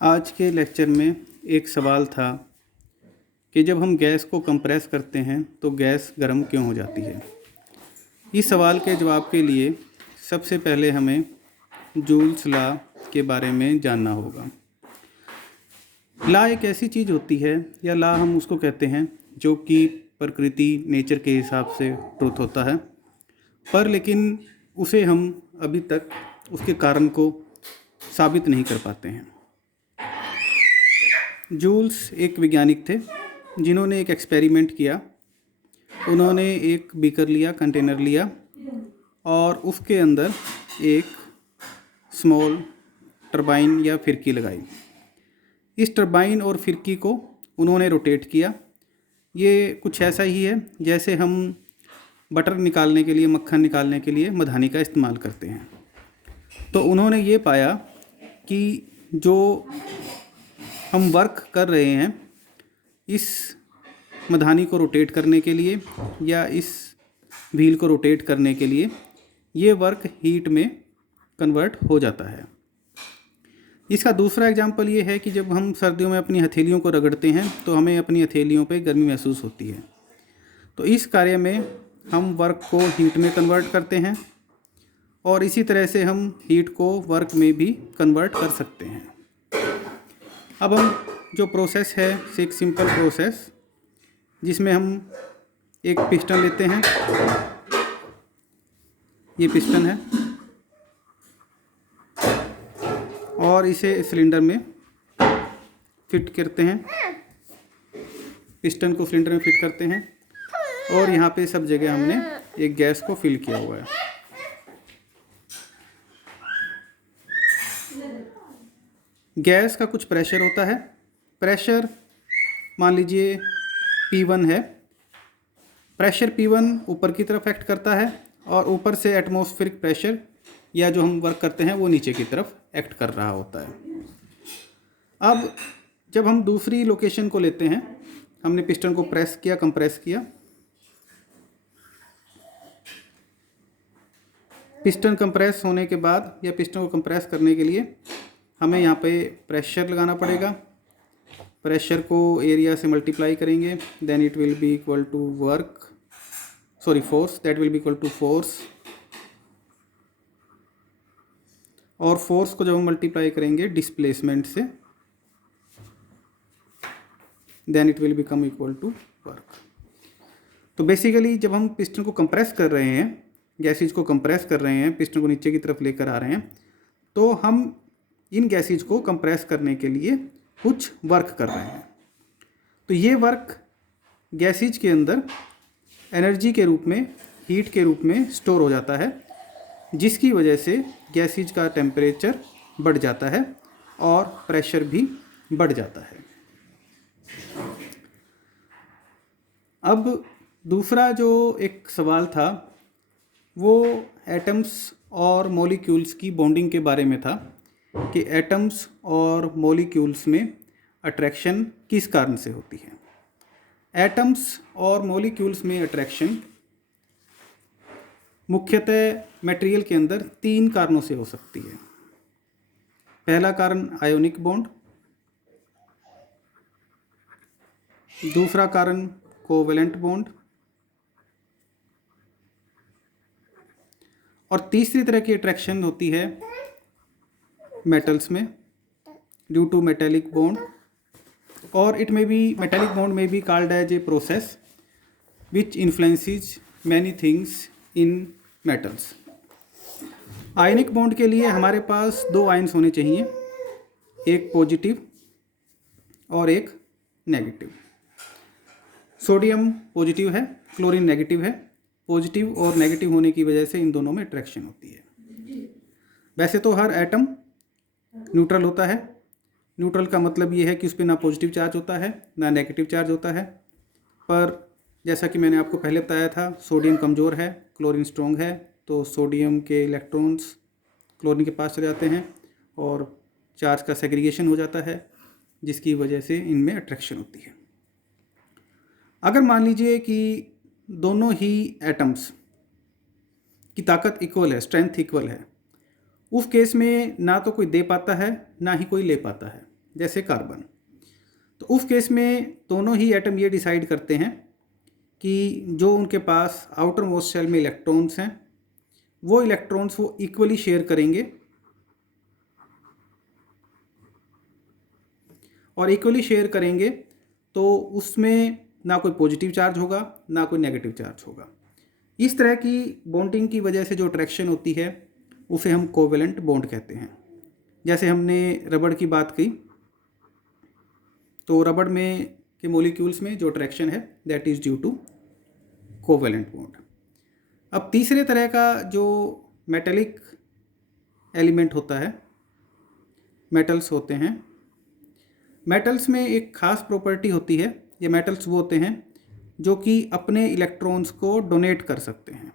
आज के लेक्चर में एक सवाल था कि जब हम गैस को कंप्रेस करते हैं तो गैस गर्म क्यों हो जाती है। इस सवाल के जवाब के लिए सबसे पहले हमें जूल्स लॉ के बारे में जानना होगा। लॉ एक ऐसी चीज़ होती है या लॉ हम उसको कहते हैं जो कि प्रकृति नेचर के हिसाब से ट्रुथ होता है, पर लेकिन उसे हम अभी तक उसके कारण को साबित नहीं कर पाते हैं। जूल्स एक वैज्ञानिक थे जिन्होंने एक एक्सपेरिमेंट किया। उन्होंने एक बीकर लिया, कंटेनर लिया और उसके अंदर एक स्मॉल टरबाइन या फिरकी लगाई। इस टरबाइन और फिरकी को उन्होंने रोटेट किया। ये कुछ ऐसा ही है जैसे हम बटर निकालने के लिए, मक्खन निकालने के लिए मधानी का इस्तेमाल करते हैं। तो उन्होंने ये पाया कि जो हम वर्क कर रहे हैं इस मधानी को रोटेट करने के लिए या इस व्हील को रोटेट करने के लिए, ये वर्क हीट में कन्वर्ट हो जाता है। इसका दूसरा एग्जाम्पल ये है कि जब हम सर्दियों में अपनी हथेलियों को रगड़ते हैं तो हमें अपनी हथेलियों पे गर्मी महसूस होती है। तो इस कार्य में हम वर्क को हीट में कन्वर्ट करते हैं और इसी तरह से हम हीट को वर्क में भी कन्वर्ट कर सकते हैं। अब हम जो प्रोसेस है एक सिंपल प्रोसेस जिसमें हम एक पिस्टन लेते हैं। ये पिस्टन है और इसे सिलेंडर में फिट करते हैं। पिस्टन को सिलेंडर में फिट करते हैं और यहाँ पे सब जगह हमने एक गैस को फिल किया हुआ है। गैस का कुछ प्रेशर होता है। प्रेशर मान लीजिए P1 है। प्रेशर P1 ऊपर की तरफ एक्ट करता है और ऊपर से एटमॉस्फेरिक प्रेशर या जो हम वर्क करते हैं वो नीचे की तरफ एक्ट कर रहा होता है। अब जब हम दूसरी लोकेशन को लेते हैं, हमने पिस्टन को प्रेस किया, कंप्रेस किया। पिस्टन कंप्रेस होने के बाद या पिस्टन को कंप्रेस करने के लिए हमें यहाँ पे प्रेशर लगाना पड़ेगा। प्रेशर को एरिया से मल्टीप्लाई करेंगे, then it will be equal to force, that will be equal to force. और फोर्स को जब हम मल्टीप्लाई करेंगे डिस्प्लेसमेंट से, then it will become equal to work. तो बेसिकली जब हम पिस्टन को कंप्रेस कर रहे हैं, गैसेज को कंप्रेस कर रहे हैं, पिस्टन को नीचे की तरफ लेकर आ रहे हैं, तो हम इन गैसेज को कंप्रेस करने के लिए कुछ वर्क कर रहे हैं। तो ये वर्क गैसेज के अंदर एनर्जी के रूप में, हीट के रूप में स्टोर हो जाता है, जिसकी वजह से गैसेज का टेम्परेचर बढ़ जाता है और प्रेशर भी बढ़ जाता है। अब दूसरा जो एक सवाल था वो एटम्स और मॉलिक्यूल्स की बॉन्डिंग के बारे में था कि एटम्स और मॉलिक्यूल्स में अट्रैक्शन किस कारण से होती है। एटम्स और मॉलिक्यूल्स में अट्रैक्शन मुख्यतः मटेरियल के अंदर 3 कारणों से हो सकती है। पहला कारण आयोनिक बॉन्ड, दूसरा कारण कोवेलेंट बॉन्ड और तीसरी तरह की अट्रैक्शन होती है मेटल्स में ड्यू टू मेटेलिक बॉन्ड, और it may be metallic bond में be called as a process which influences many things in metals. Ionic bond के लिए हमारे पास 2 आयन्स होने चाहिए, एक पॉजिटिव और एक नेगेटिव। सोडियम पॉजिटिव है, क्लोरीन नेगेटिव है। पॉजिटिव और नेगेटिव होने की वजह से इन दोनों में अट्रैक्शन होती है। वैसे तो हर एटम न्यूट्रल होता है। न्यूट्रल का मतलब ये है कि उस पर ना पॉजिटिव चार्ज होता है ना नेगेटिव चार्ज होता है, पर जैसा कि मैंने आपको पहले बताया था, सोडियम कमज़ोर है, क्लोरीन स्ट्रॉन्ग है, तो सोडियम के इलेक्ट्रॉन्स क्लोरीन के पास चले जाते हैं और चार्ज का सेग्रीगेशन हो जाता है, जिसकी वजह से इनमें अट्रैक्शन होती है। अगर मान लीजिए कि दोनों ही एटम्स की ताकत इक्वल है, स्ट्रेंथ इक्वल है, उस केस में ना तो कोई दे पाता है ना ही कोई ले पाता है। जैसे कार्बन। तो उस केस में दोनों ही एटम ये डिसाइड करते हैं कि जो उनके पास आउटर मोस्ट शेल में इलेक्ट्रॉन्स हैं वो इलेक्ट्रॉन्स वो इक्वली शेयर करेंगे, और इक्वली शेयर करेंगे तो उसमें ना कोई पॉजिटिव चार्ज होगा ना कोई नेगेटिव चार्ज होगा। इस तरह की बॉन्डिंग की वजह से जो अट्रैक्शन होती है उसे हम कोवेलेंट बॉन्ड कहते हैं। जैसे हमने रबड़ की बात की, तो रबड़ में के मॉलिक्यूल्स में जो अट्रैक्शन है that is due to covalent bond. अब तीसरे तरह का जो मेटेलिक एलिमेंट होता है, मेटल्स होते हैं। मेटल्स में एक खास प्रॉपर्टी होती है, ये मेटल्स वो होते हैं जो कि अपने इलेक्ट्रॉन्स को डोनेट कर सकते हैं,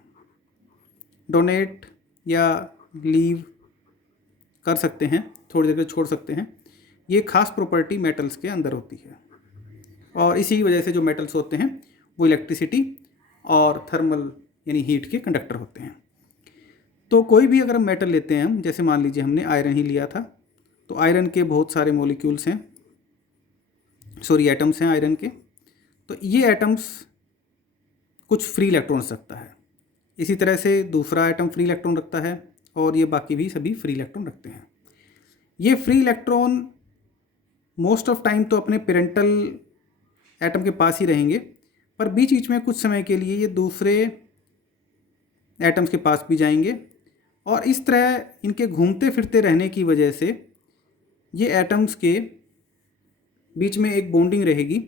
डोनेट या लीव कर सकते हैं, थोड़ी देर छोड़ सकते हैं। ये खास प्रॉपर्टी मेटल्स के अंदर होती है, और इसी वजह से जो मेटल्स होते हैं वो इलेक्ट्रिसिटी और थर्मल यानी हीट के कंडक्टर होते हैं। तो कोई भी अगर हम मेटल लेते हैं हम, जैसे मान लीजिए हमने आयरन ही लिया था, तो आयरन के बहुत सारे मॉलिक्यूल्स हैं, एटम्स हैं आयरन के। तो ये एटम्स कुछ फ्री इलेक्ट्रॉन्स रखता है, इसी तरह से दूसरा एटम फ्री इलेक्ट्रॉन रखता है, और ये बाकी भी सभी फ्री इलेक्ट्रॉन रखते हैं। ये free electron most of time तो अपने पेरेंटल एटम के पास ही रहेंगे, पर बीच बीच में कुछ समय के लिए ये दूसरे एटम्स के पास भी जाएंगे, और इस तरह इनके घूमते फिरते रहने की वजह से ये एटम्स के बीच में एक बॉन्डिंग रहेगी।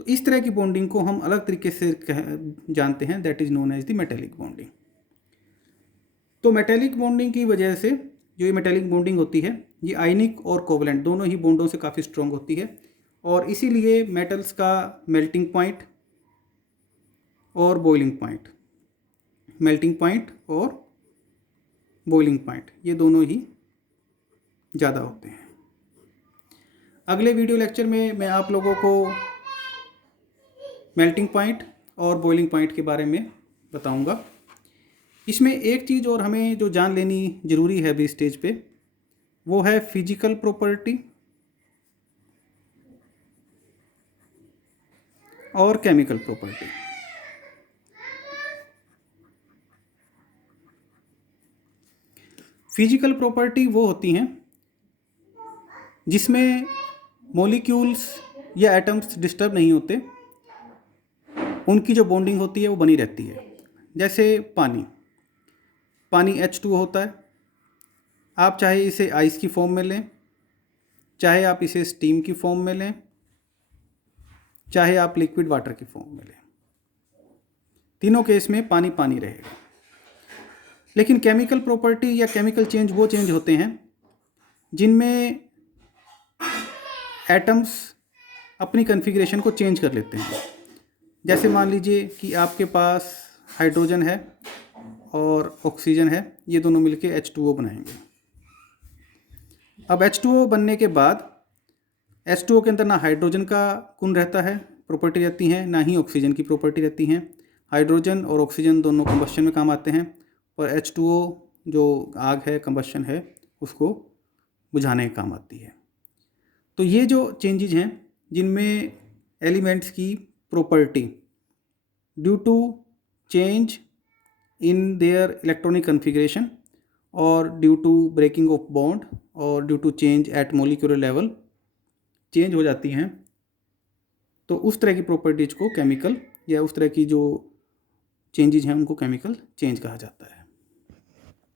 तो इस तरह की बॉन्डिंग को हम अलग तरीके से जानते हैं, that is known as the metallic bonding. तो मेटेलिक बॉन्डिंग की वजह से जो ये मेटेलिक बॉन्डिंग होती है ये आयनिक और कोवलेंट दोनों ही बॉन्डों से काफ़ी स्ट्रॉन्ग होती है, और इसीलिए मेटल्स का मेल्टिंग पॉइंट और बॉइलिंग पॉइंट, मेल्टिंग पॉइंट और बॉइलिंग पॉइंट ये दोनों ही ज़्यादा होते हैं। अगले वीडियो लेक्चर में मैं आप लोगों को मेल्टिंग पॉइंट और बॉइलिंग पॉइंट के बारे में बताऊंगा। इसमें एक चीज़ और हमें जो जान लेनी ज़रूरी है अभी स्टेज पे, वो है फिजिकल प्रॉपर्टी और केमिकल प्रॉपर्टी। फिजिकल प्रॉपर्टी वो होती हैं जिसमें मॉलिक्यूल्स या एटम्स डिस्टर्ब नहीं होते, उनकी जो बॉन्डिंग होती है वो बनी रहती है। जैसे पानी H2O होता है, आप चाहे इसे आइस की फॉर्म में लें, चाहे आप इसे स्टीम की फॉर्म में लें, चाहे आप लिक्विड वाटर की फॉर्म में लें, तीनों केस में पानी पानी रहेगा। लेकिन केमिकल प्रॉपर्टी या केमिकल चेंज वो चेंज होते हैं जिनमें एटम्स अपनी कॉन्फ़िगरेशन को चेंज कर लेते हैं। जैसे मान लीजिए कि आपके पास हाइड्रोजन है और ऑक्सीजन है, ये दोनों मिलके H2O बनाएंगे। अब H2O बनने के बाद H2O के अंदर ना हाइड्रोजन का गुण रहता है, प्रॉपर्टी रहती है, ना ही ऑक्सीजन की प्रॉपर्टी रहती हैं। हाइड्रोजन और ऑक्सीजन दोनों कंबशन में काम आते हैं, और H2O जो आग है, कंबशन है, उसको बुझाने का काम आती है। तो ये जो चेंजेज हैं जिनमें एलिमेंट्स की property due to change in their electronic configuration और due to breaking of bond और due to change at molecular level change हो जाती हैं, तो उस तरह की प्रॉपर्टीज़ को केमिकल या उस तरह की जो चेंजेज हैं उनको केमिकल चेंज कहा जाता है।